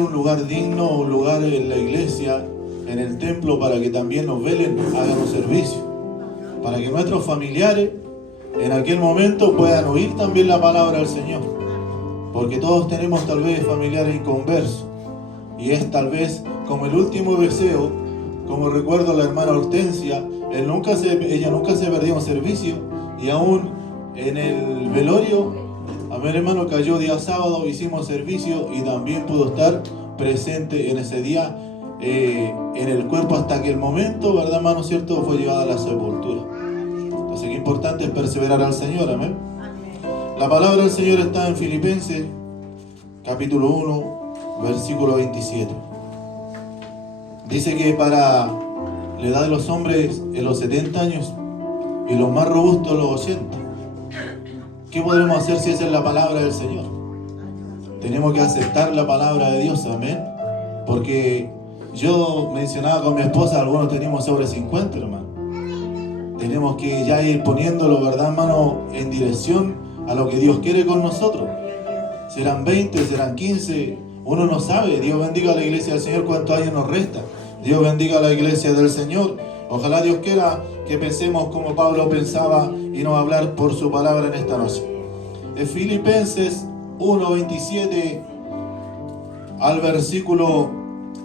un lugar digno, un lugar en la iglesia, en el templo, para que también nos velen, hagan un servicio, para que nuestros familiares en aquel momento puedan oír también la palabra del Señor, porque todos tenemos tal vez familiares inconversos, y es tal vez como el último deseo, como recuerdo a la hermana Hortensia, ella nunca se perdió un servicio, y aún en el velorio, a mi hermano cayó día sábado, hicimos servicio y también pudo estar presente en ese día en el cuerpo hasta que el momento, ¿verdad, hermano? ¿Cierto? Fue llevada a la sepultura. Entonces, qué importante es perseverar al Señor, amén. La palabra del Señor está en Filipenses, capítulo 1, versículo 27. Dice que para la edad de los hombres en los 70 años y los más robustos los 80. ¿Qué podremos hacer si esa es la palabra del Señor? Tenemos que aceptar la palabra de Dios, amén. Porque yo mencionaba con mi esposa, algunos tenemos sobre 50, hermano. Tenemos que ya ir poniéndolo, ¿verdad, hermano?, en dirección a lo que Dios quiere con nosotros. Serán 20, serán 15, uno no sabe. Dios bendiga a la iglesia del Señor, cuántos años nos resta. Dios bendiga a la iglesia del Señor. Ojalá Dios quiera que pensemos como Pablo pensaba y nos va a hablar por su palabra en esta noche. En Filipenses 1:27 al versículo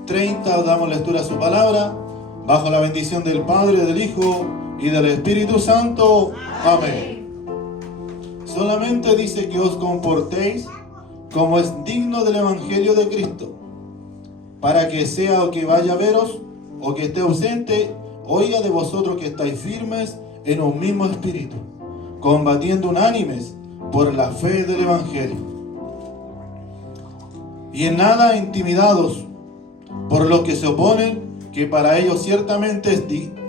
30 damos lectura a su palabra, bajo la bendición del Padre, del Hijo y del Espíritu Santo. Amén. Solamente dice que os comportéis como es digno del Evangelio de Cristo, para que sea o que vaya a veros o que esté ausente, oiga de vosotros que estáis firmes en un mismo espíritu, combatiendo unánimes por la fe del Evangelio, y en nada intimidados por los que se oponen, que para ellos ciertamente es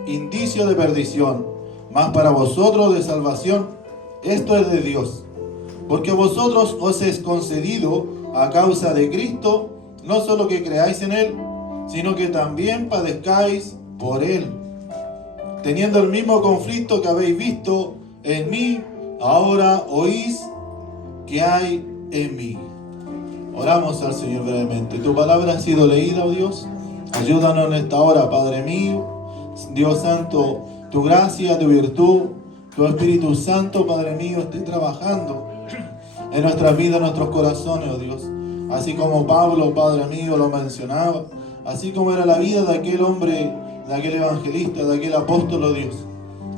indicio de perdición, mas para vosotros de salvación. Esto es de Dios, porque a vosotros os es concedido a causa de Cristo, no solo que creáis en Él, sino que también padezcáis por Él, teniendo el mismo conflicto que habéis visto en mí, ahora oís que hay en mí. Oramos al Señor brevemente. Tu palabra ha sido leída, oh Dios. Ayúdanos en esta hora, Padre mío. Dios Santo, tu gracia, tu virtud, tu Espíritu Santo, Padre mío, esté trabajando en nuestras vidas, en nuestros corazones, oh Dios. Así como Pablo, Padre mío, lo mencionaba, así como era la vida de aquel hombre, de aquel evangelista, de aquel apóstol, oh Dios.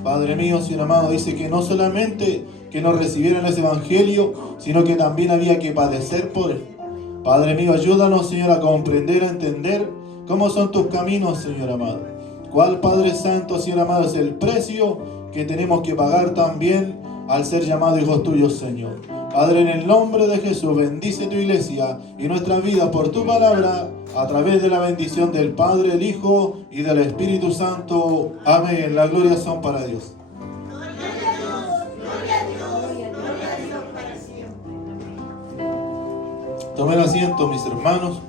Padre mío, Señor amado, dice que no solamente que no recibieran ese evangelio, sino que también había que padecer por él. Padre mío, ayúdanos, Señor, a comprender, a entender cómo son tus caminos, Señor amado. ¿Cuál, Padre Santo, Señor amado, es el precio que tenemos que pagar también al ser llamados hijos tuyos, Señor? Padre, en el nombre de Jesús, bendice tu iglesia y nuestras vidas por tu palabra, a través de la bendición del Padre, el Hijo y del Espíritu Santo. Amén. Las glorias son para Dios. Tomen asiento, mis hermanos.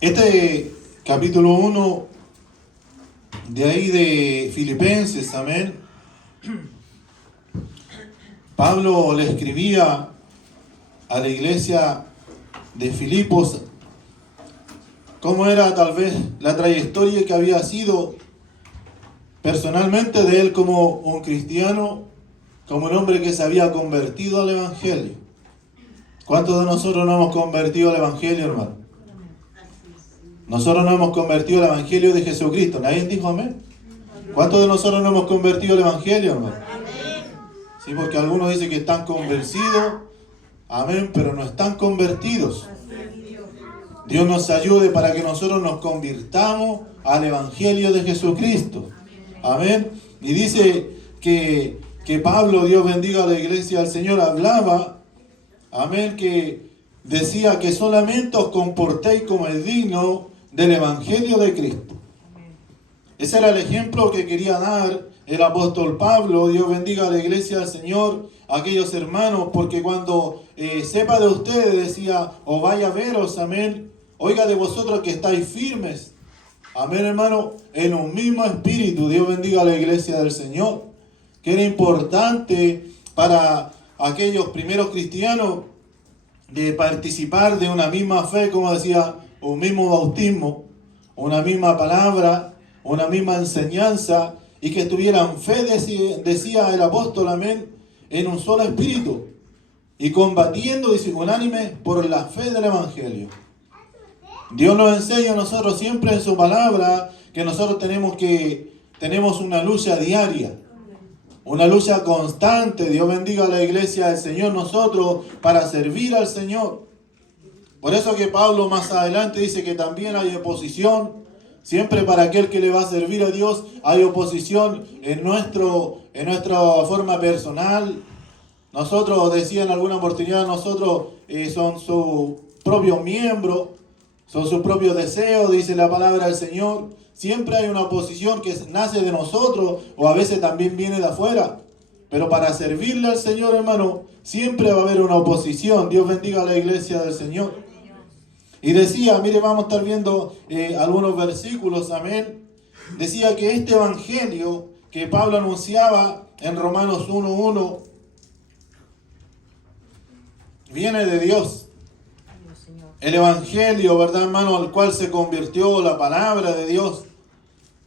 Este capítulo 1 de ahí de Filipenses, amén. Pablo le escribía a la iglesia de Filipos cómo era tal vez la trayectoria que había sido personalmente de él como un cristiano, como un hombre que se había convertido al Evangelio. ¿Cuántos de nosotros no hemos convertido al Evangelio, hermano? Nosotros no hemos convertido al Evangelio de Jesucristo. ¿Nadie dijo amén? ¿Cuántos de nosotros no hemos convertido al Evangelio, hermano? Sí, porque algunos dicen que están convencidos, amén, pero no están convertidos. Dios nos ayude para que nosotros nos convirtamos al Evangelio de Jesucristo. Amén. Y dice que Pablo, Dios bendiga a la iglesia del Señor, hablaba, amén, que decía que solamente os comportéis como es digno del Evangelio de Cristo. Ese era el ejemplo que quería dar el apóstol Pablo. Dios bendiga a la iglesia del Señor, a aquellos hermanos, porque cuando sepa de ustedes, decía, o vaya a veros, amén, oiga de vosotros que estáis firmes, amén, hermano, en un mismo espíritu. Dios bendiga a la iglesia del Señor. Que era importante para aquellos primeros cristianos de participar de una misma fe, como decía, un mismo bautismo, una misma palabra, una misma enseñanza, y que tuvieran fe, decía el apóstol, amén, en un solo espíritu, y combatiendo, dice, unánime por la fe del Evangelio. Dios nos enseña a nosotros siempre en su palabra que nosotros tenemos una lucha diaria, una lucha constante. Dios bendiga a la iglesia del Señor, nosotros, para servir al Señor. Por eso que Pablo más adelante dice que también hay oposición. Siempre para aquel que le va a servir a Dios hay oposición en nuestra forma personal. Nosotros, decía en alguna oportunidad, nosotros son sus propios miembros, son sus propios deseos, dice la palabra del Señor. Siempre hay una oposición que nace de nosotros o a veces también viene de afuera. Pero para servirle al Señor, hermano, siempre va a haber una oposición. Dios bendiga a la iglesia del Señor. Y decía, mire, vamos a estar viendo algunos versículos, amén. Decía que este evangelio que Pablo anunciaba en Romanos 1:1 viene de Dios. El evangelio, ¿verdad, hermano? Al cual se convirtió la palabra de Dios.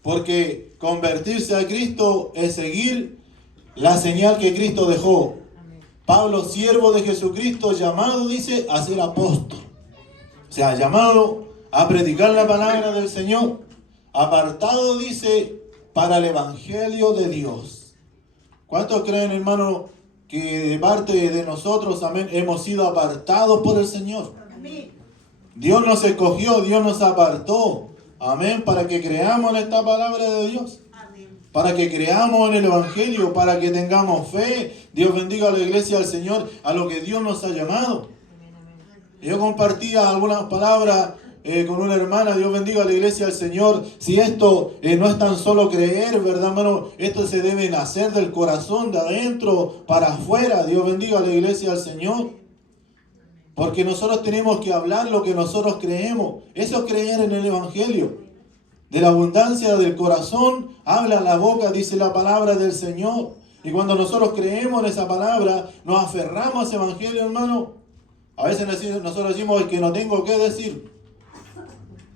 Porque convertirse a Cristo es seguir la señal que Cristo dejó. Pablo, siervo de Jesucristo, llamado, dice, a ser apóstol. O sea, llamado a predicar la palabra del Señor. Apartado, dice, para el evangelio de Dios. ¿Cuántos creen, hermano, que de parte de nosotros, amén, hemos sido apartados por el Señor? Amén. Dios nos escogió, Dios nos apartó, amén, para que creamos en esta palabra de Dios. Amén. Para que creamos en el evangelio, para que tengamos fe. Dios bendiga a la iglesia del Señor, a lo que Dios nos ha llamado. Yo compartía algunas palabras con una hermana. Dios bendiga a la iglesia del Señor. Si esto no es tan solo creer, ¿verdad, hermano? Esto se debe nacer del corazón, de adentro para afuera. Dios bendiga a la iglesia del Señor. Porque nosotros tenemos que hablar lo que nosotros creemos. Eso es creer en el evangelio. De la abundancia del corazón habla la boca, dice la palabra del Señor. Y cuando nosotros creemos en esa palabra, nos aferramos a ese evangelio, hermano. A veces nosotros decimos que no tengo que decir.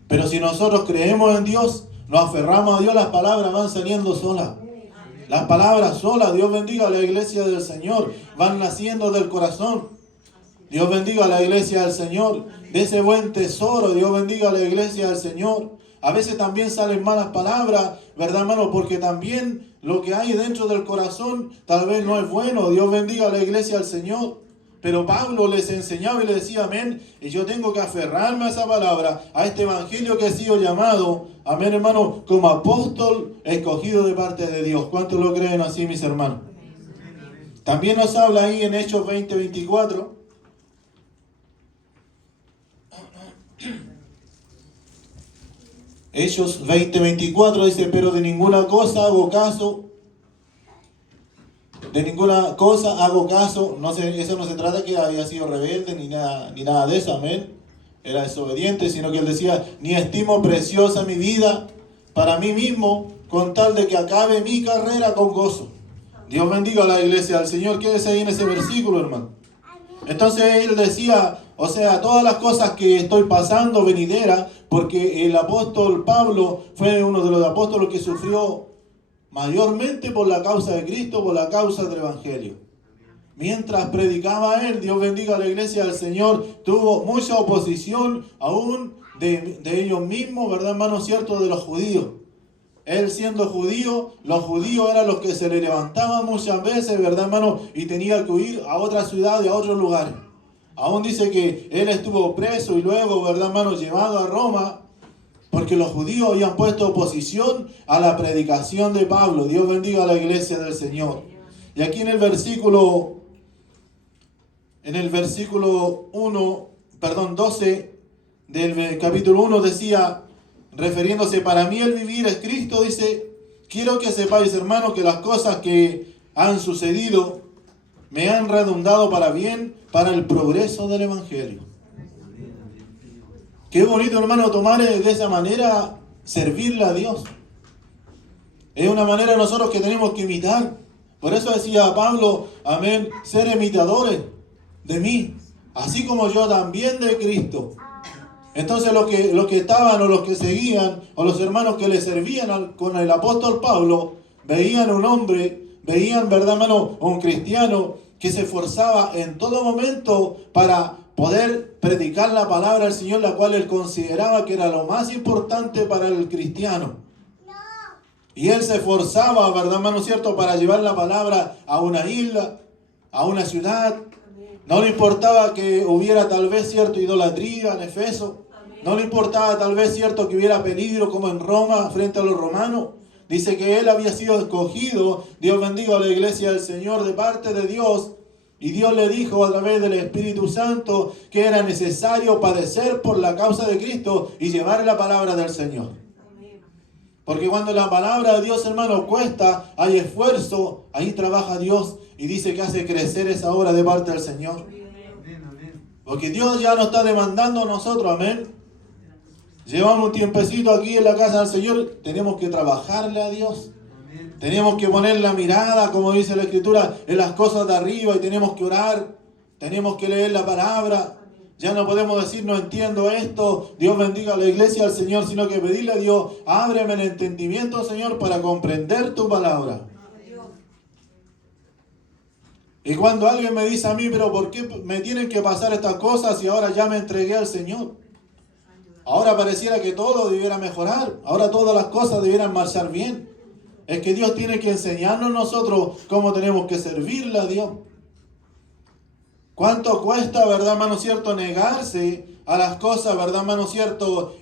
Pero si nosotros creemos en Dios, nos aferramos a Dios, las palabras van saliendo solas. Las palabras solas, Dios bendiga a la iglesia del Señor, van naciendo del corazón. Dios bendiga a la iglesia del Señor, de ese buen tesoro. Dios bendiga a la iglesia del Señor. A veces también salen malas palabras, ¿verdad, hermano? Porque también lo que hay dentro del corazón tal vez no es bueno. Dios bendiga a la iglesia del Señor. Pero Pablo les enseñaba y les decía, amén, y yo tengo que aferrarme a esa palabra, a este evangelio que he sido llamado, amén, hermano, como apóstol escogido de parte de Dios. ¿Cuántos lo creen así, mis hermanos? También nos habla ahí en Hechos 20:24. Hechos 20:24 dice, pero de ninguna cosa hago caso. De ninguna cosa hago caso. Eso no se trata que había sido rebelde ni nada de eso, amén. Era desobediente, sino que él decía, ni estimo preciosa mi vida para mí mismo, con tal de que acabe mi carrera con gozo. Dios bendiga a la iglesia del Señor. Quédese ahí en ese versículo, hermano. Entonces él decía, o sea, todas las cosas que estoy pasando venidera, porque el apóstol Pablo fue uno de los apóstoles que sufrió mayormente por la causa de Cristo, por la causa del evangelio. Mientras predicaba él, Dios bendiga a la iglesia del Señor, tuvo mucha oposición aún de ellos mismos, ¿verdad, hermano? Cierto, de los judíos. Él siendo judío, los judíos eran los que se le levantaban muchas veces, ¿verdad, hermano? Y tenía que huir a otra ciudad y a otros lugares. Aún dice que él estuvo preso y luego, ¿verdad, hermano?, llevado a Roma, porque los judíos habían puesto oposición a la predicación de Pablo. Dios bendiga a la iglesia del Señor. Y aquí en el versículo 12 del capítulo 1 decía, refiriéndose, para mí el vivir es Cristo, dice, quiero que sepáis, hermano, que las cosas que han sucedido me han redundado para bien, para el progreso del evangelio. Qué bonito, hermano, tomar de esa manera, servirle a Dios. Es una manera nosotros que tenemos que imitar. Por eso decía Pablo, amén, ser imitadores de mí. así como yo también de Cristo. Entonces los que estaban o los que seguían o los hermanos que le servían con el apóstol Pablo, veían un hombre, veían, ¿verdad, hermano?, un cristiano que se esforzaba en todo momento para poder predicar la palabra del Señor, la cual él consideraba que era lo más importante para el cristiano. Y él se esforzaba, ¿verdad, hermano, cierto?, para llevar la palabra a una isla, a una ciudad. No le importaba que hubiera tal vez cierta idolatría en Efeso. No le importaba tal vez cierto que hubiera peligro como en Roma frente a los romanos. Dice que él había sido escogido. Dios bendiga a la iglesia del Señor de parte de Dios. Y Dios le dijo a través del Espíritu Santo que era necesario padecer por la causa de Cristo y llevar la palabra del Señor. Porque cuando la palabra de Dios, hermano, cuesta, hay esfuerzo, ahí trabaja Dios y dice que hace crecer esa obra de parte del Señor. Porque Dios ya nos está demandando a nosotros, amén. Llevamos un tiempecito aquí en la casa del Señor, tenemos que trabajarle a Dios. Tenemos que poner la mirada, como dice la Escritura, en las cosas de arriba y tenemos que orar, tenemos que leer la palabra. Ya no podemos decir, no entiendo esto, Dios bendiga a la iglesia del Señor, sino que pedirle a Dios, ábreme el entendimiento, Señor, para comprender tu palabra. Y cuando alguien me dice a mí, pero ¿por qué me tienen que pasar estas cosas si ahora ya me entregué al Señor? Ahora pareciera que todo debiera mejorar, ahora todas las cosas debieran marchar bien. Es que Dios tiene que enseñarnos nosotros cómo tenemos que servirle a Dios. ¿Cuánto cuesta, verdad, hermano cierto, negarse a las cosas, verdad, hermano cierto,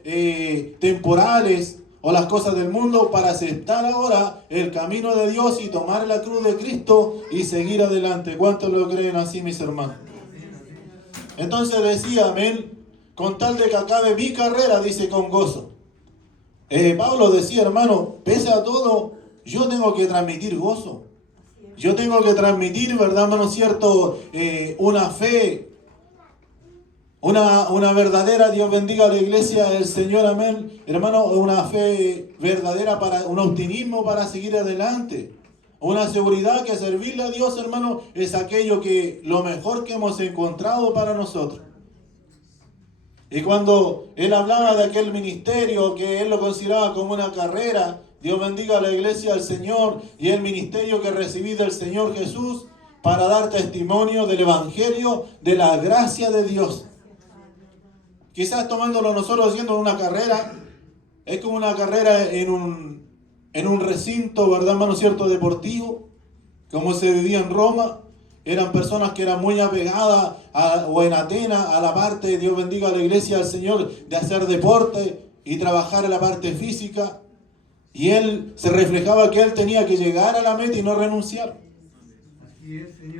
temporales o las cosas del mundo para aceptar ahora el camino de Dios y tomar la cruz de Cristo y seguir adelante? ¿Cuántos lo creen así, mis hermanos? Entonces decía, amén, con tal de que acabe mi carrera, dice, con gozo. Pablo decía, hermano, pese a todo, yo tengo que transmitir gozo. Yo tengo que transmitir, ¿verdad, hermano cierto? Una fe, una verdadera, Dios bendiga a la iglesia del Señor, amén. Hermano, una fe verdadera, un optimismo para seguir adelante. Una seguridad que servirle a Dios, hermano, es aquello que lo mejor que hemos encontrado para nosotros. Y cuando él hablaba de aquel ministerio que él lo consideraba como una carrera, Dios bendiga a la iglesia del Señor y el ministerio que recibí del Señor Jesús para dar testimonio del Evangelio, de la gracia de Dios. Quizás tomándolo nosotros haciendo una carrera, es como una carrera en un recinto, ¿verdad, hermano cierto?, deportivo, como se vivía en Roma. Eran personas que eran muy apegadas o en Atenas a la parte, de Dios bendiga a la iglesia del Señor, de hacer deporte y trabajar en la parte física. Y él se reflejaba que él tenía que llegar a la meta y no renunciar.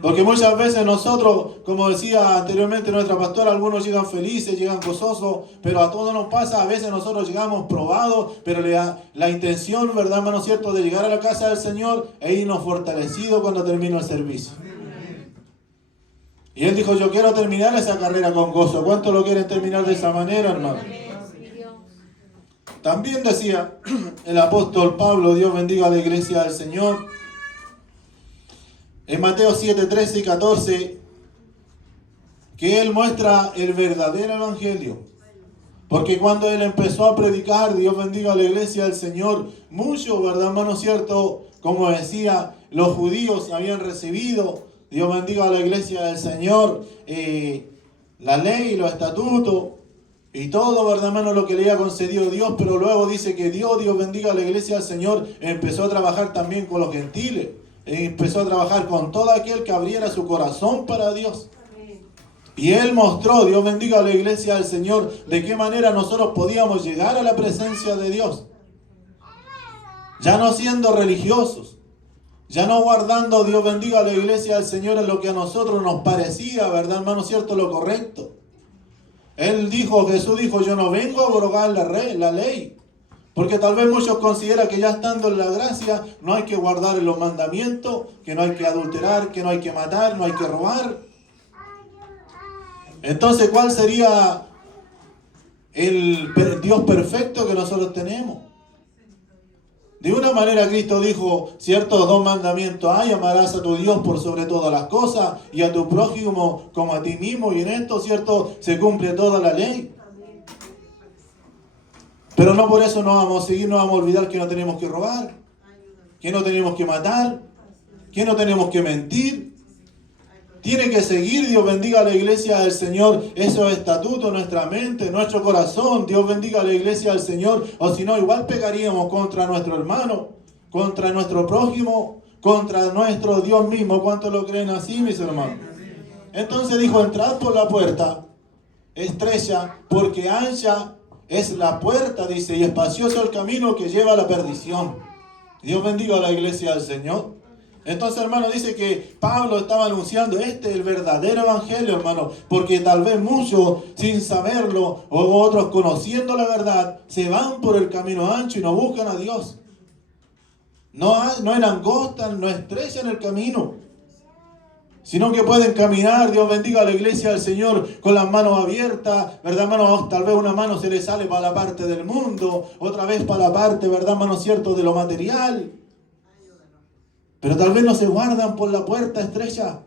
Porque muchas veces nosotros, como decía anteriormente nuestra pastora, algunos llegan felices, llegan gozosos, pero a todos nos pasa, a veces nosotros llegamos probados, pero la intención, ¿verdad, hermano cierto?, de llegar a la casa del Señor e irnos fortalecidos cuando termine el servicio. Y él dijo, yo quiero terminar esa carrera con gozo. ¿Cuántos lo quieren terminar de esa manera, hermano? También decía el apóstol Pablo, Dios bendiga a la iglesia del Señor, en Mateo 7, 13 y 14, que él muestra el verdadero evangelio. Porque cuando él empezó a predicar, Dios bendiga a la iglesia del Señor, muchos, ¿verdad, hermano cierto?, como decía, los judíos habían recibido, Dios bendiga a la iglesia del Señor, la ley, los estatutos y todo, ¿verdad, hermano?, lo que le había concedido Dios. Pero luego dice que Dios bendiga a la iglesia del Señor, empezó a trabajar también con los gentiles. Empezó a trabajar con todo aquel que abriera su corazón para Dios. Y él mostró, Dios bendiga a la iglesia del Señor, de qué manera nosotros podíamos llegar a la presencia de Dios. Ya no siendo religiosos, ya no guardando, Dios bendiga a la iglesia del Señor, en lo que a nosotros nos parecía, ¿verdad, hermano cierto?, lo correcto. Jesús dijo, yo no vengo a abrogar la ley. Porque tal vez muchos consideran que ya estando en la gracia no hay que guardar los mandamientos, que no hay que adulterar, que no hay que matar, no hay que robar. Entonces, ¿cuál sería el Dios perfecto que nosotros tenemos? De una manera Cristo dijo ciertos dos mandamientos hay: amarás a tu Dios por sobre todas las cosas y a tu prójimo como a ti mismo, y en esto, cierto, se cumple toda la ley. Pero no por eso no vamos a seguir, no vamos a olvidar que no tenemos que robar, que no tenemos que matar, que no tenemos que mentir. Tiene que seguir, Dios bendiga a la iglesia del Señor, esos estatutos, nuestra mente, nuestro corazón. Dios bendiga a la iglesia del Señor, o si no, igual pecaríamos contra nuestro hermano, contra nuestro prójimo, contra nuestro Dios mismo. ¿Cuántos lo creen así, mis hermanos? Entonces dijo: entrad por la puerta estrecha, porque ancha es la puerta, dice, y espacioso el camino que lleva a la perdición. Dios bendiga a la iglesia del Señor. Entonces, hermano, dice que Pablo estaba anunciando este es el verdadero evangelio, hermano, porque tal vez muchos, sin saberlo, o otros conociendo la verdad, se van por el camino ancho y no buscan a Dios. No engostan, no estrechan el camino, sino que pueden caminar. Dios bendiga a la iglesia del Señor con las manos abiertas, ¿verdad, hermano? Tal vez una mano se le sale para la parte del mundo, otra vez para la parte, ¿verdad, hermano, cierto, de lo material? Pero tal vez no se guardan por la puerta estrecha.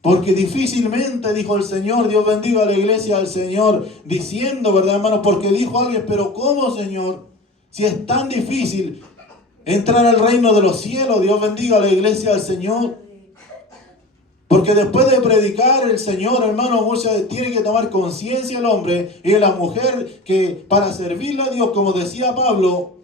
Porque difícilmente, dijo el Señor, Dios bendiga a la iglesia del Señor, diciendo, ¿verdad, hermano? Porque dijo alguien: pero ¿cómo, Señor? Si es tan difícil entrar al reino de los cielos. Dios bendiga a la iglesia del Señor. Porque después de predicar el Señor, hermano, tiene que tomar conciencia el hombre y la mujer que para servirle a Dios, como decía Pablo,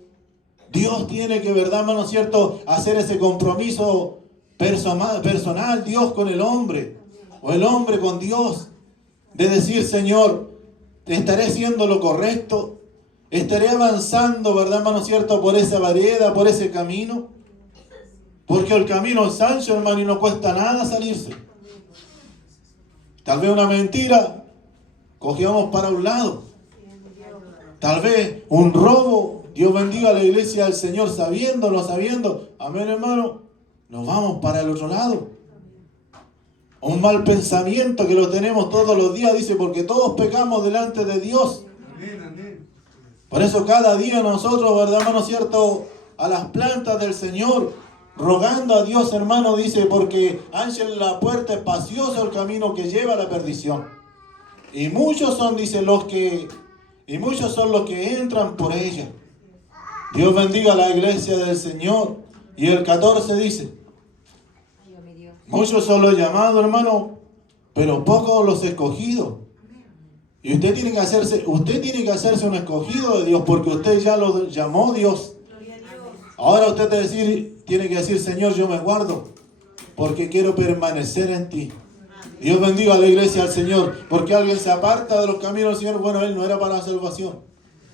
Dios tiene que, ¿verdad, hermano, cierto?, hacer ese compromiso personal, Dios con el hombre, o el hombre con Dios, de decir: Señor, estaré haciendo lo correcto, estaré avanzando, ¿verdad, hermano, cierto?, por esa vereda, por ese camino, porque el camino es ancho, hermano, y no cuesta nada salirse. Tal vez una mentira, cogíamos para un lado, tal vez un robo. Dios bendiga a la iglesia del Señor, sabiendo, amén, hermano, nos vamos para el otro lado. Un mal pensamiento que lo tenemos todos los días, dice, porque todos pecamos delante de Dios. Por eso cada día nosotros, ¿verdad, hermano, cierto?, a las plantas del Señor, rogando a Dios, hermano, dice, porque ancha es la puerta, espacioso el camino que lleva a la perdición. Y muchos son, dice, los que entran por ella. Dios bendiga a la iglesia del Señor. Y el 14 dice: muchos son los llamados, hermano, pero pocos los escogidos. Y usted tiene que hacerse un escogido de Dios, porque usted ya lo llamó Dios. Ahora usted tiene que decir: Señor, yo me guardo, porque quiero permanecer en ti. Dios bendiga a la iglesia del Señor. Porque alguien se aparta de los caminos del Señor, bueno, él no era para la salvación.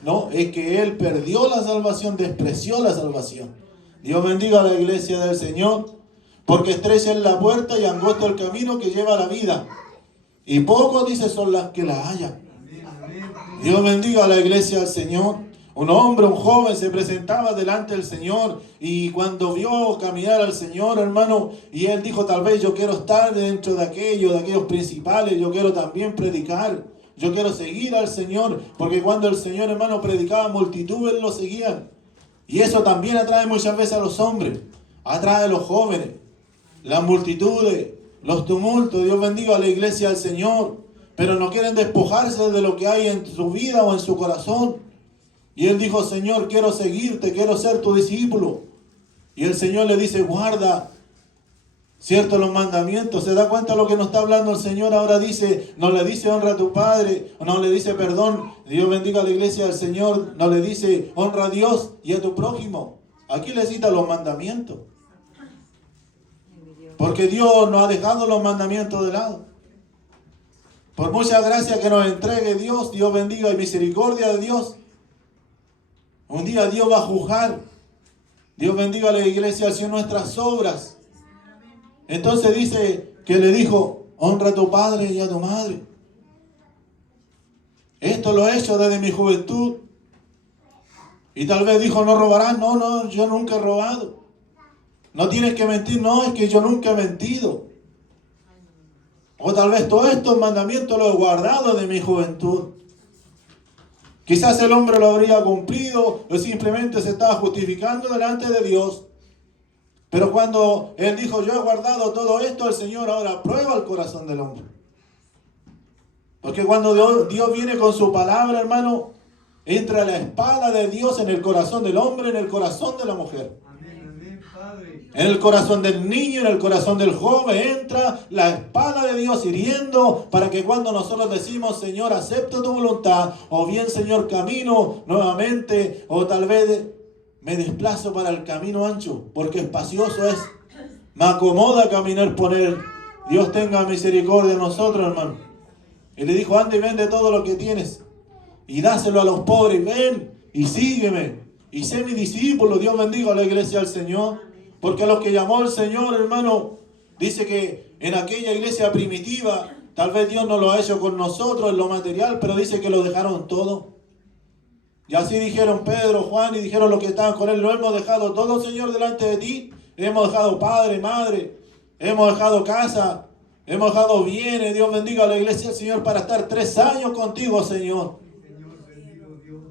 No, es que él perdió la salvación, despreció la salvación. Dios bendiga a la iglesia del Señor. Porque estrecha es la puerta y angosto el camino que lleva a la vida, y pocos, dice, son las que la hallan. Dios bendiga a la iglesia del Señor. Un hombre, un joven, se presentaba delante del Señor, y cuando vio caminar al Señor, hermano, y él dijo: tal vez yo quiero estar dentro de aquellos principales, yo quiero también predicar, yo quiero seguir al Señor, porque cuando el Señor, hermano, predicaba, multitudes lo seguían. Y eso también atrae muchas veces a los hombres, atrae a los jóvenes, las multitudes, los tumultos. Dios bendiga a la iglesia del Señor, pero no quieren despojarse de lo que hay en su vida o en su corazón. Y él dijo: Señor, quiero seguirte, quiero ser tu discípulo. Y el Señor le dice: guarda, cierto, los mandamientos. ¿Se da cuenta lo que nos está hablando el Señor? Ahora dice, no le dice honra a tu padre, no le dice, perdón, Dios bendiga a la iglesia del Señor, no le dice honra a Dios y a tu prójimo. Aquí le cita los mandamientos. Porque Dios no ha dejado los mandamientos de lado. Por mucha gracia que nos entregue Dios, Dios bendiga, y misericordia de Dios, un día Dios va a juzgar. Dios bendiga a la iglesia del Señor nuestras obras. Entonces dice que le dijo: honra a tu padre y a tu madre. Esto lo he hecho desde mi juventud. Y tal vez dijo: no robarás. No, yo nunca he robado. No tienes que mentir. No, es que yo nunca he mentido. O tal vez todos estos mandamientos los he guardado de mi juventud. Quizás el hombre lo habría cumplido o simplemente se estaba justificando delante de Dios. Pero cuando él dijo, yo he guardado todo esto, el Señor ahora prueba el corazón del hombre. Porque cuando Dios viene con su palabra, hermano, entra la espada de Dios en el corazón del hombre, en el corazón de la mujer. Amén, Padre. En el corazón del niño, en el corazón del joven, entra la espada de Dios hiriendo para que cuando nosotros decimos, Señor, acepto tu voluntad, o bien, Señor, camino nuevamente, o tal vez me desplazo para el camino ancho, porque espacioso es. Me acomoda caminar por él. Dios tenga misericordia de nosotros, hermano. Y le dijo, anda y vende todo lo que tienes y dáselo a los pobres, ven y sígueme y sé mi discípulo. Dios bendiga a la iglesia del Señor, porque a los que llamó el Señor, hermano, dice que en aquella iglesia primitiva, tal vez Dios no lo ha hecho con nosotros en lo material, pero dice que lo dejaron todo. Y así dijeron Pedro, Juan, y dijeron los que estaban con él, lo hemos dejado todo, Señor, delante de ti. Hemos dejado padre, madre, hemos dejado casa, hemos dejado bienes. Dios bendiga a la iglesia del Señor para estar 3 años contigo, Señor.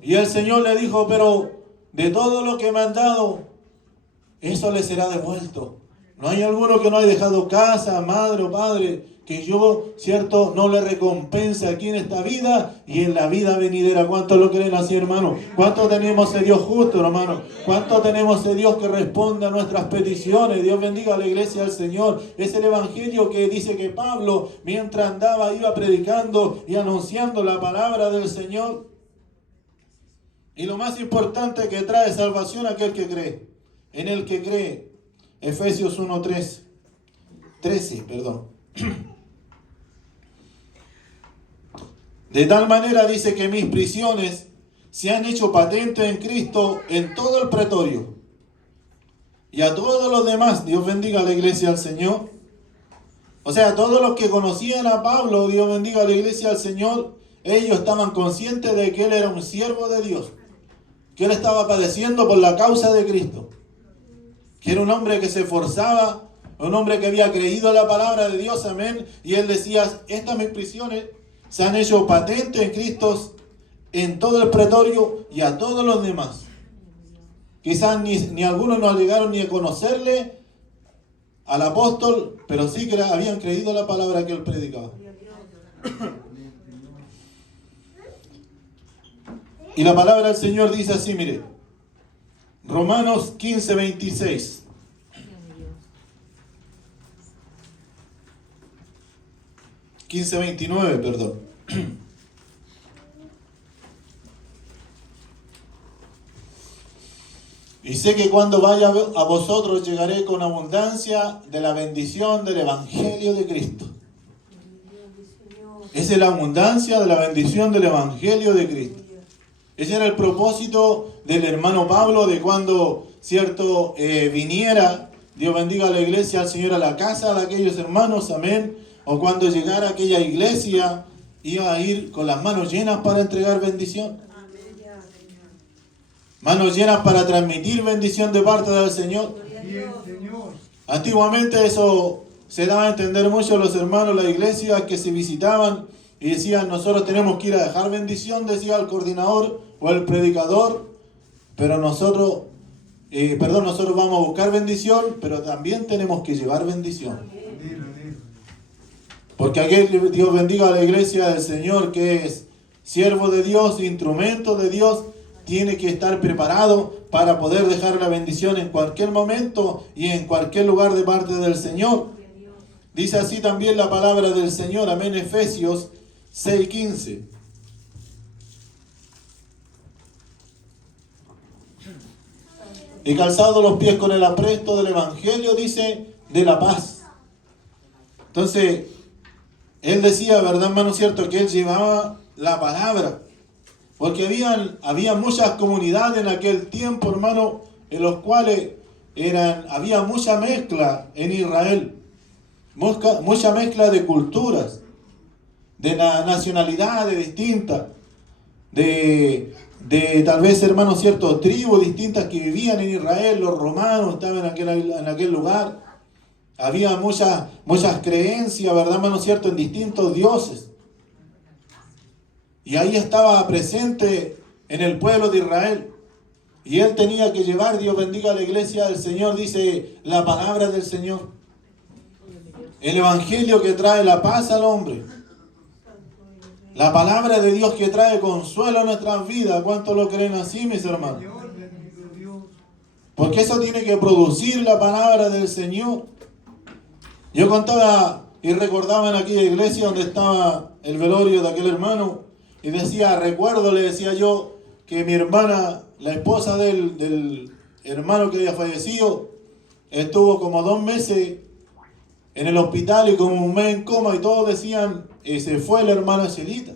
Y el Señor le dijo, pero de todo lo que me han dado, eso le será devuelto. No hay alguno que no haya dejado casa, madre o padre, que yo, cierto, no le recompense aquí en esta vida y en la vida venidera. ¿Cuántos lo creen así, hermano? ¿Cuántos tenemos ese Dios justo, hermano? ¿Cuántos tenemos ese Dios que responde a nuestras peticiones? Dios bendiga a la iglesia del Señor. Es el evangelio que dice que Pablo, mientras andaba, iba predicando y anunciando la palabra del Señor. Y lo más importante, que trae salvación a aquel que cree. En el que cree. Efesios 13, perdón. De tal manera dice que mis prisiones se han hecho patentes en Cristo en todo el pretorio. Y a todos los demás, Dios bendiga a la iglesia del Señor. O sea, todos los que conocían a Pablo, Dios bendiga a la iglesia del Señor, ellos estaban conscientes de que él era un siervo de Dios, que él estaba padeciendo por la causa de Cristo, que era un hombre que se esforzaba, un hombre que había creído en la palabra de Dios, amén. Y él decía, estas mis prisiones se han hecho patentes en Cristo en todo el pretorio y a todos los demás. Quizás ni algunos no llegaron ni a conocerle al apóstol, pero sí que habían creído la palabra que él predicaba. Y la palabra del Señor dice así, mire, Romanos 15:26. 15:29, perdón. Y sé que cuando vaya a vosotros llegaré con abundancia de la bendición del Evangelio de Cristo. Esa es la abundancia de la bendición del Evangelio de Cristo. Ese era el propósito del hermano Pablo de cuando, cierto, viniera, Dios bendiga a la iglesia, al Señor, a la casa de aquellos hermanos, amén. O cuando llegara a aquella iglesia, iba a ir con las manos llenas para entregar bendición. Manos llenas para transmitir bendición de parte del Señor. Antiguamente eso se daba a entender mucho a los hermanos, las iglesias que se visitaban y decían, nosotros tenemos que ir a dejar bendición, decía el coordinador o el predicador, pero nosotros vamos a buscar bendición, pero también tenemos que llevar bendición. Porque aquel, Dios bendiga a la iglesia del Señor, que es siervo de Dios, instrumento de Dios, tiene que estar preparado para poder dejar la bendición en cualquier momento y en cualquier lugar de parte del Señor. Dice así también la palabra del Señor, amén, Efesios 6:15. Y calzado los pies con el apresto del Evangelio, dice, de la paz. Entonces, él decía, ¿verdad, hermano? Cierto, que él llevaba la palabra. Porque había muchas comunidades en aquel tiempo, hermano, en los cuales había mucha mezcla en Israel. Mucha mezcla de culturas, de nacionalidades distintas, de tal vez, hermano, cierto, tribus distintas que vivían en Israel. Los romanos estaban en aquel lugar. Había muchas creencias, ¿verdad, hermano, cierto?, en distintos dioses. Y ahí estaba presente en el pueblo de Israel. Y él tenía que llevar, Dios bendiga a la iglesia del Señor, dice la palabra del Señor. El evangelio que trae la paz al hombre. La palabra de Dios que trae consuelo a nuestras vidas. ¿Cuántos lo creen así, mis hermanos? Señor, bendito Dios. Porque eso tiene que producir la palabra del Señor. Yo contaba y recordaba en aquella iglesia donde estaba el velorio de aquel hermano. Y decía, recuerdo, le decía yo, que mi hermana, la esposa del hermano que había fallecido, estuvo como 2 meses en el hospital y como 1 mes en coma, y todos decían, se fue la hermana Celita.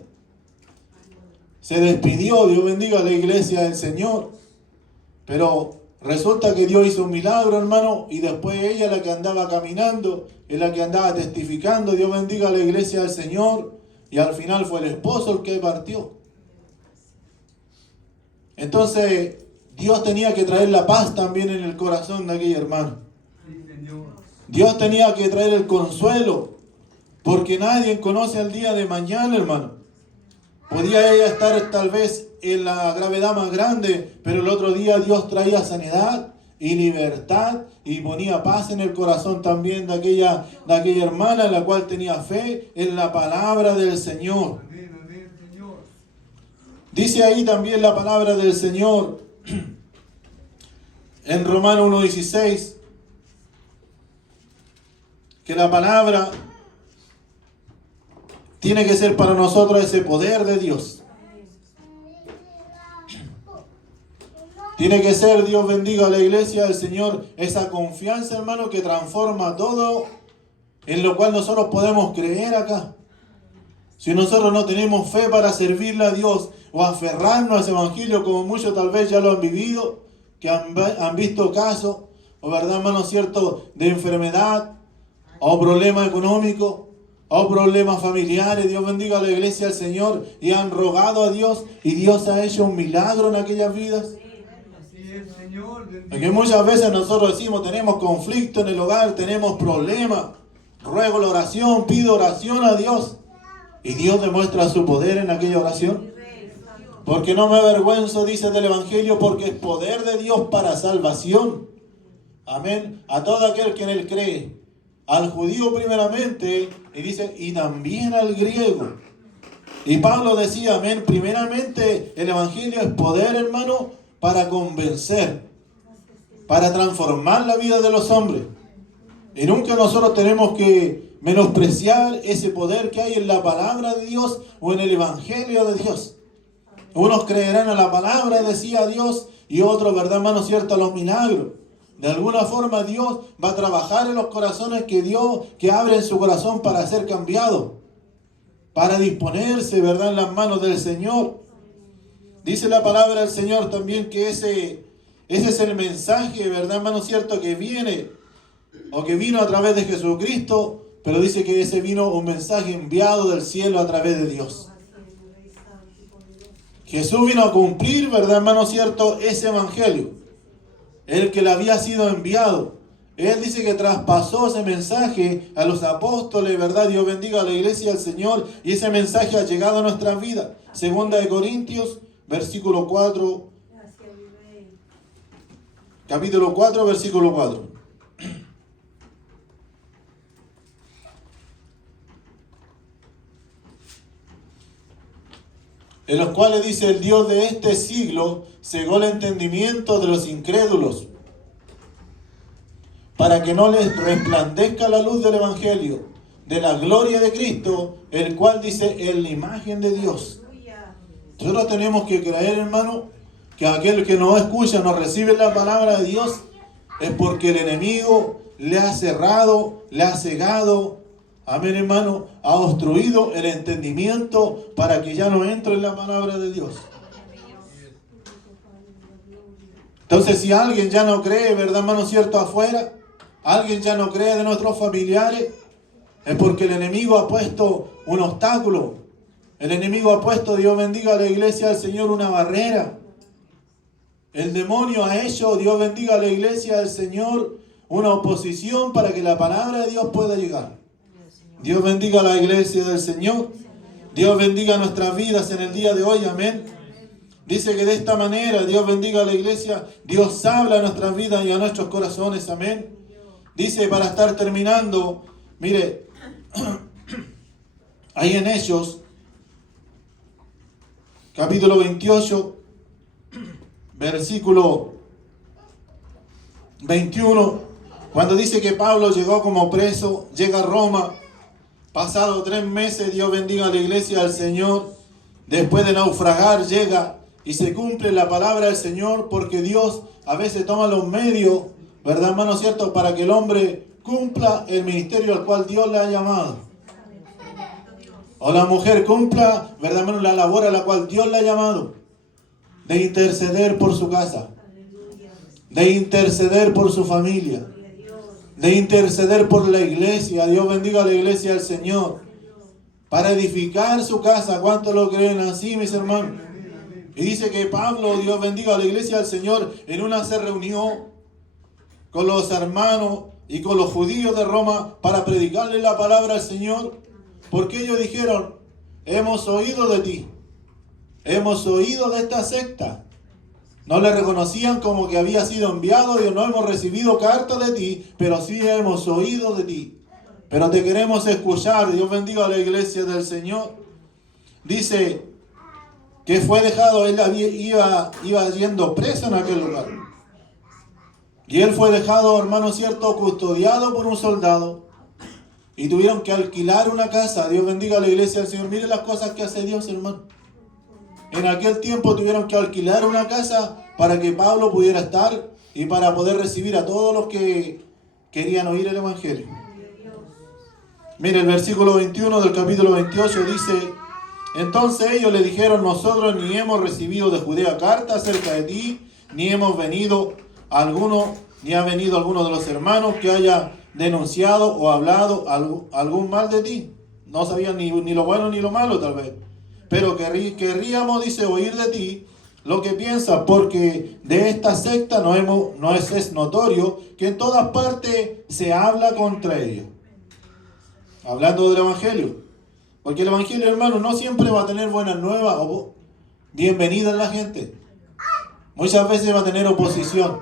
Se despidió, Dios bendiga a la iglesia del Señor. Pero resulta que Dios hizo un milagro, hermano, y después ella, la que andaba caminando, es la que andaba testificando, Dios bendiga a la iglesia del Señor, y al final fue el esposo el que partió. Entonces, Dios tenía que traer la paz también en el corazón de aquella hermana. Sí, Señor. Dios tenía que traer el consuelo, porque nadie conoce el día de mañana, hermano. Podía ella estar tal vez en la gravedad más grande, pero el otro día Dios traía sanidad y libertad y ponía paz en el corazón también de aquella hermana, en la cual tenía fe en la palabra del Señor. Amén, amén, Señor. Dice ahí también la palabra del Señor en Romanos 1:16, que la palabra tiene que ser para nosotros ese poder de Dios. Tiene que ser, Dios bendiga a la iglesia del Señor, esa confianza, hermano, que transforma todo en lo cual nosotros podemos creer acá. Si nosotros no tenemos fe para servirle a Dios o aferrarnos a ese evangelio, como muchos tal vez ya lo han vivido, que han visto casos, o verdad, hermano, cierto, de enfermedad, o problemas económicos, o problemas familiares, Dios bendiga a la iglesia del Señor, y han rogado a Dios, y Dios ha hecho un milagro en aquellas vidas. Así es, Señor. Bendito. Porque muchas veces nosotros decimos, tenemos conflicto en el hogar, tenemos problemas, ruego la oración, pido oración a Dios, y Dios demuestra su poder en aquella oración. Porque no me avergüenzo, dice del Evangelio, porque es poder de Dios para salvación. Amén. A todo aquel que en él cree. Al judío primeramente, y dice, y también al griego. Y Pablo decía, amén, primeramente el Evangelio es poder, hermano, para convencer, para transformar la vida de los hombres. Y nunca nosotros tenemos que menospreciar ese poder que hay en la palabra de Dios o en el Evangelio de Dios. Unos creerán a la palabra, decía Dios, y otros, verdad, hermano, cierto, a los milagros. De alguna forma Dios va a trabajar en los corazones que abren su corazón para ser cambiados, para disponerse, verdad, en las manos del Señor. Dice la palabra del Señor también que ese es el mensaje, verdad, hermano, cierto, que viene o que vino a través de Jesucristo, pero dice que ese vino un mensaje enviado del cielo a través de Dios. Jesús vino a cumplir, verdad, hermano, cierto, ese evangelio, el que le había sido enviado. Él dice que traspasó ese mensaje a los apóstoles, verdad, Dios bendiga a la iglesia del Señor, y ese mensaje ha llegado a nuestras vidas. Segunda de Corintios, versículo 4, capítulo 4, versículo 4. En los cuales dice, el Dios de este siglo cegó el entendimiento de los incrédulos, para que no les resplandezca la luz del Evangelio, de la gloria de Cristo, el cual dice, en la imagen de Dios. Nosotros tenemos que creer, hermano, que aquel que no escucha, no recibe la palabra de Dios, es porque el enemigo le ha cerrado, le ha cegado. Amén, hermano, ha obstruido el entendimiento para que ya no entre en la palabra de Dios. Entonces, si alguien ya no cree, verdad, hermano, cierto, afuera, alguien ya no cree de nuestros familiares, es porque el enemigo ha puesto un obstáculo. El enemigo ha puesto, Dios bendiga a la iglesia del Señor, una barrera. El demonio ha hecho, Dios bendiga a la iglesia del Señor, una oposición para que la palabra de Dios pueda llegar. Dios bendiga a la iglesia del Señor. Dios bendiga nuestras vidas en el día de hoy. Amén. Dice que de esta manera, Dios bendiga a la iglesia, Dios habla a nuestras vidas y a nuestros corazones, amén. Dice, para estar terminando, mire, ahí en Hechos, capítulo 28, versículo 21, cuando dice que Pablo llegó como preso, llega a Roma, pasado 3 meses, Dios bendiga a la iglesia del Señor, después de naufragar llega y se cumple la palabra del Señor, porque Dios a veces toma los medios, ¿verdad, hermano? ¿Cierto? Para que el hombre cumpla el ministerio al cual Dios le ha llamado. O la mujer cumpla, ¿verdad, hermano? La labor a la cual Dios le ha llamado. De interceder por su casa. De interceder por su familia. De interceder por la iglesia. Dios bendiga a la iglesia del Señor. Para edificar su casa. ¿Cuántos lo creen así, mis hermanos? Y dice que Pablo, Dios bendiga a la iglesia del Señor, en una se reunió con los hermanos y con los judíos de Roma para predicarle la palabra al Señor. Porque ellos dijeron, hemos oído de ti, hemos oído de esta secta. No le reconocían como que había sido enviado, y no hemos recibido carta de ti, pero sí hemos oído de ti. Pero te queremos escuchar. Dios bendiga a la iglesia del Señor. Dice que fue dejado, él iba yendo preso en aquel lugar. Y él fue dejado, hermano, cierto, custodiado por un soldado. Y tuvieron que alquilar una casa. Dios bendiga a la iglesia del Señor. Mire las cosas que hace Dios, hermano. En aquel tiempo tuvieron que alquilar una casa para que Pablo pudiera estar y para poder recibir a todos los que querían oír el Evangelio. Mire, el versículo 21 del capítulo 28 dice: entonces ellos le dijeron, nosotros ni hemos recibido de Judea carta acerca de ti, ni ha venido alguno de los hermanos que haya denunciado o hablado algún mal de ti. No sabían ni lo bueno ni lo malo, tal vez. Pero querríamos, dice, oír de ti lo que piensas, porque de esta secta es notorio que en todas partes se habla contra ellos. Hablando del Evangelio. Porque el Evangelio, hermano, no siempre va a tener buenas nuevas o bienvenida en la gente. Muchas veces va a tener oposición.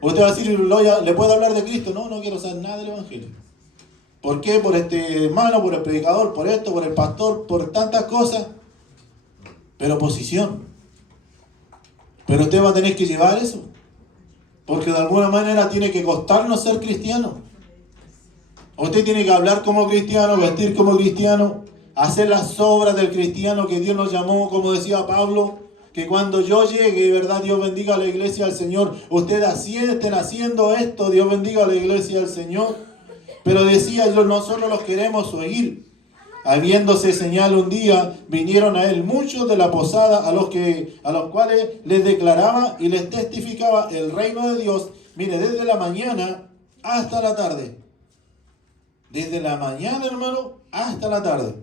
Usted va a decir, ¿le puedo hablar de Cristo? No, no quiero saber nada del Evangelio. ¿Por qué? Por este hermano, por el predicador, por esto, por el pastor, por tantas cosas. Pero oposición. Pero usted va a tener que llevar eso. Porque de alguna manera tiene que costarnos ser cristiano. Usted tiene que hablar como cristiano, vestir como cristiano, hacer las obras del cristiano que Dios nos llamó, como decía Pablo, que cuando yo llegue, ¿verdad? Dios bendiga a la iglesia del Señor. Ustedes estén haciendo esto, Dios bendiga a la iglesia del Señor. Pero decía, nosotros los queremos oír. Habiéndose señal un día, vinieron a él muchos de la posada, a los cuales les declaraba y les testificaba el reino de Dios. Mire, desde la mañana hasta la tarde. Desde la mañana, hermano, hasta la tarde.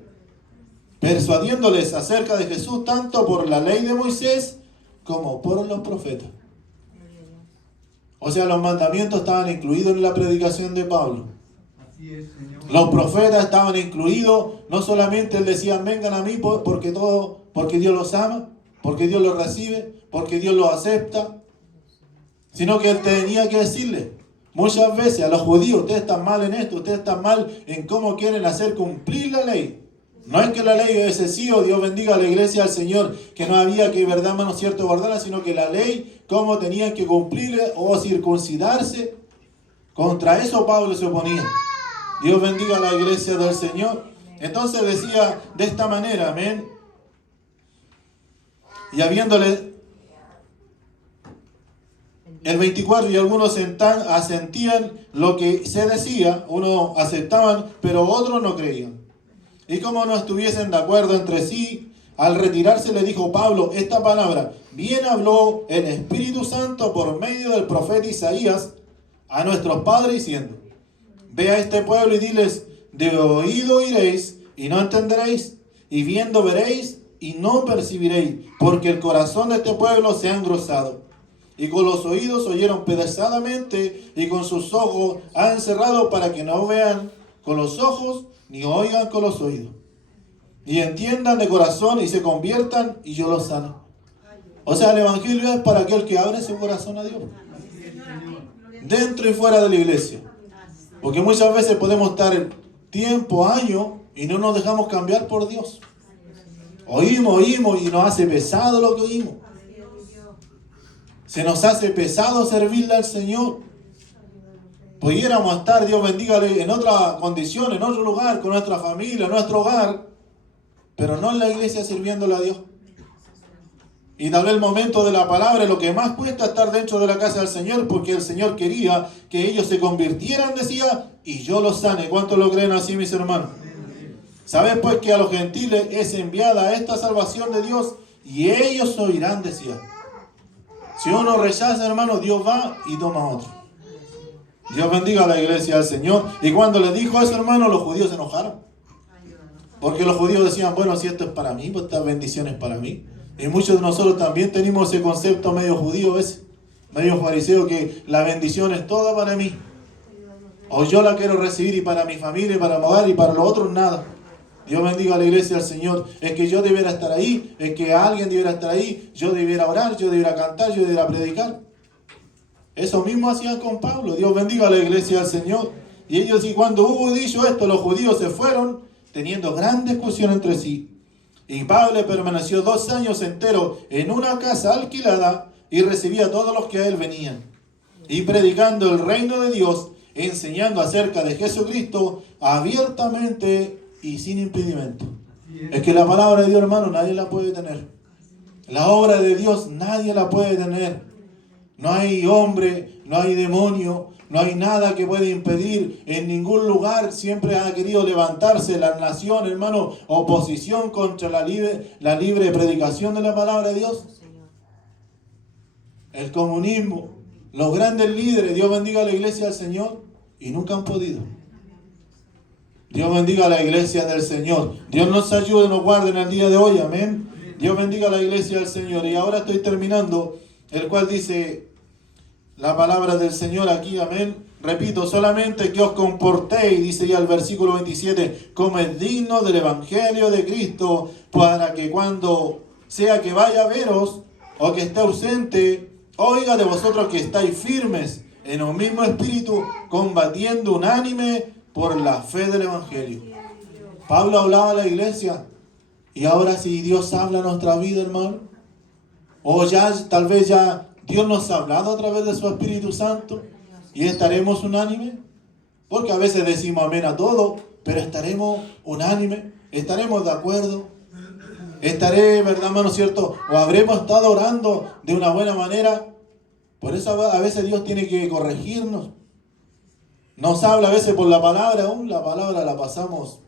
Persuadiéndoles acerca de Jesús, tanto por la ley de Moisés como por los profetas. O sea, los mandamientos estaban incluidos en la predicación de Pablo. Así es, Señor. Los profetas estaban incluidos. No solamente él decía, vengan a mí porque Dios los ama, porque Dios los recibe, porque Dios los acepta, sino que él tenía que decirle muchas veces a los judíos, ustedes están mal en esto, ustedes están mal en cómo quieren hacer cumplir la ley. No es que la ley es excesiva, Dios bendiga a la iglesia del Señor, que no había que, verdad, hermano, cierto, guardarla, sino que la ley, cómo tenían que cumplir o circuncidarse. Contra eso Pablo se oponía. Dios bendiga a la iglesia del Señor. Entonces decía de esta manera, amén. Y habiéndole el 24, y algunos asentían lo que se decía, unos aceptaban, pero otros no creían. Y como no estuviesen de acuerdo entre sí, al retirarse le dijo Pablo esta palabra: bien habló el Espíritu Santo por medio del profeta Isaías a nuestros padres diciendo: ve a este pueblo y diles, de oído oiréis y no entenderéis, y viendo veréis y no percibiréis, porque el corazón de este pueblo se ha engrosado, y con los oídos oyeron pesadamente, y con sus ojos han cerrado, para que no vean con los ojos ni oigan con los oídos, y entiendan de corazón y se conviertan, y yo los sano. O sea, el Evangelio es para aquel que abre su corazón a Dios. Dentro y fuera de la iglesia. Porque muchas veces podemos estar tiempo, años, y no nos dejamos cambiar por Dios. Oímos y nos hace pesado lo que oímos. Se nos hace pesado servirle al Señor. Pudiéramos estar, Dios bendígale, en otra condición, en otro lugar, con nuestra familia, en nuestro hogar, pero no en la iglesia sirviéndole a Dios. Y tal vez el momento de la palabra es lo que más cuesta, estar dentro de la casa del Señor, porque el Señor quería que ellos se convirtieran, decía, y yo los sane. ¿Cuántos lo creen así, mis hermanos? ¿Sabes pues que a los gentiles es enviada esta salvación de Dios y ellos oirán, decía? Si uno rechaza, hermano, Dios va y toma otro. Dios bendiga a la iglesia del Señor. Y cuando le dijo eso, hermano, los judíos se enojaron. Porque los judíos decían, bueno, si esto es para mí, pues esta bendición es para mí. Y muchos de nosotros también tenemos ese concepto medio judío, ¿ves? Medio fariseo, que la bendición es toda para mí. O yo la quiero recibir y para mi familia, y para mi hogar, y para los otros nada. Dios bendiga a la iglesia del Señor. Es que yo debiera estar ahí, es que alguien debiera estar ahí, yo debiera orar, yo debiera cantar, yo debiera predicar. Eso mismo hacían con Pablo. Dios bendiga a la iglesia del Señor. Y ellos, y cuando hubo dicho esto, los judíos se fueron teniendo gran discusión entre sí. Y Pablo permaneció 2 años enteros en una casa alquilada y recibía a todos los que a él venían. Y predicando el reino de Dios, enseñando acerca de Jesucristo abiertamente y sin impedimento. Es que la palabra de Dios, hermano, nadie la puede tener. La obra de Dios nadie la puede tener. No hay hombre, no hay demonio, no hay nada que pueda impedir. En ningún lugar siempre ha querido levantarse la nación, hermano, oposición contra la libre predicación de la palabra de Dios. El comunismo, los grandes líderes, Dios bendiga a la iglesia del Señor, y nunca han podido. Dios bendiga a la iglesia del Señor. Dios nos ayude y nos guarde en el día de hoy, amén. Dios bendiga a la iglesia del Señor. Y ahora estoy terminando, el cual dice la palabra del Señor aquí, amén. Repito, solamente que os comportéis, dice ya el versículo 27, como es digno del Evangelio de Cristo, para que cuando sea que vaya a veros o que esté ausente, oiga de vosotros que estáis firmes en un mismo espíritu, combatiendo unánime por la fe del Evangelio. Pablo hablaba a la iglesia, y ahora si Dios habla a nuestra vida, hermano, o ya tal vez ya Dios nos ha hablado a través de su Espíritu Santo, y estaremos unánime, porque a veces decimos amén a todo, pero estaremos unánime, estaremos de acuerdo, estaré, ¿verdad, hermano, cierto? O habremos estado orando de una buena manera. Por eso a veces Dios tiene que corregirnos. Nos habla a veces por la palabra, aún la palabra la pasamos,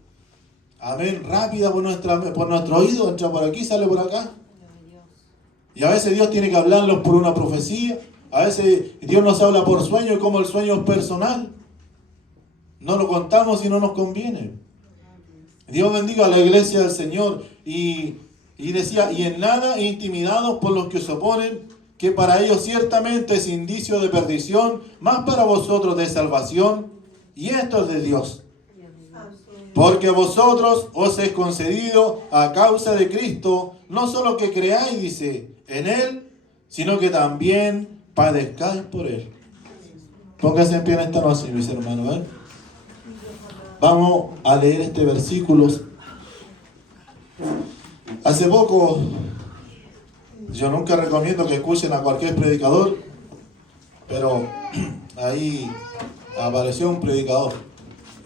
amén, rápida por nuestro oído, entra por aquí, sale por acá. Y a veces Dios tiene que hablarnos por una profecía. A veces Dios nos habla por sueño, y como el sueño es personal, no lo contamos y no nos conviene. Dios bendiga a la iglesia del Señor. Y decía, y en nada intimidados por los que se oponen, que para ellos ciertamente es indicio de perdición, mas para vosotros de salvación, y esto es de Dios. Porque a vosotros os es concedido a causa de Cristo, no solo que creáis, dice, en Él, sino que también padezcáis por Él. Póngase en pie en esta noche, mis hermanos, ¿eh? Vamos a leer este versículo. Hace poco, yo nunca recomiendo que escuchen a cualquier predicador, pero ahí apareció un predicador.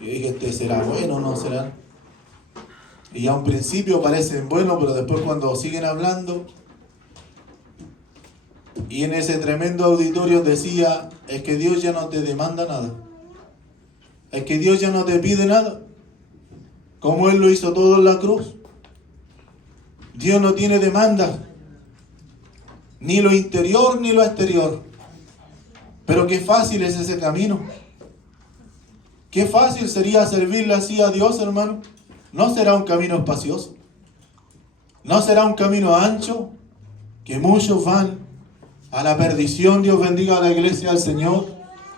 Y dije, ¿este será bueno o no será? Y a un principio parecen buenos, pero después cuando siguen hablando, y en ese tremendo auditorio decía, es que Dios ya no te demanda nada. Es que Dios ya no te pide nada. Como Él lo hizo todo en la cruz. Dios no tiene demanda. Ni lo interior ni lo exterior. Pero qué fácil es ese camino. Qué fácil sería servirle así a Dios, hermano. No será un camino espacioso. No será un camino ancho, que muchos van a la perdición. Dios bendiga a la iglesia del Señor.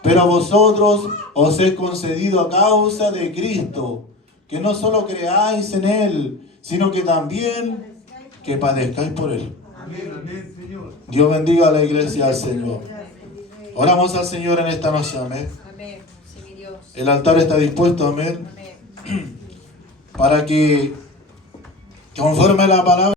Pero a vosotros os he concedido a causa de Cristo, que no solo creáis en Él, sino que también que padezcáis por Él. Amén, amén, Señor. Dios bendiga a la iglesia del Señor. Oramos al Señor en esta noche, amén. Amén. Sí, mi Dios. El altar está dispuesto, amén, Amén. para que conforme a la palabra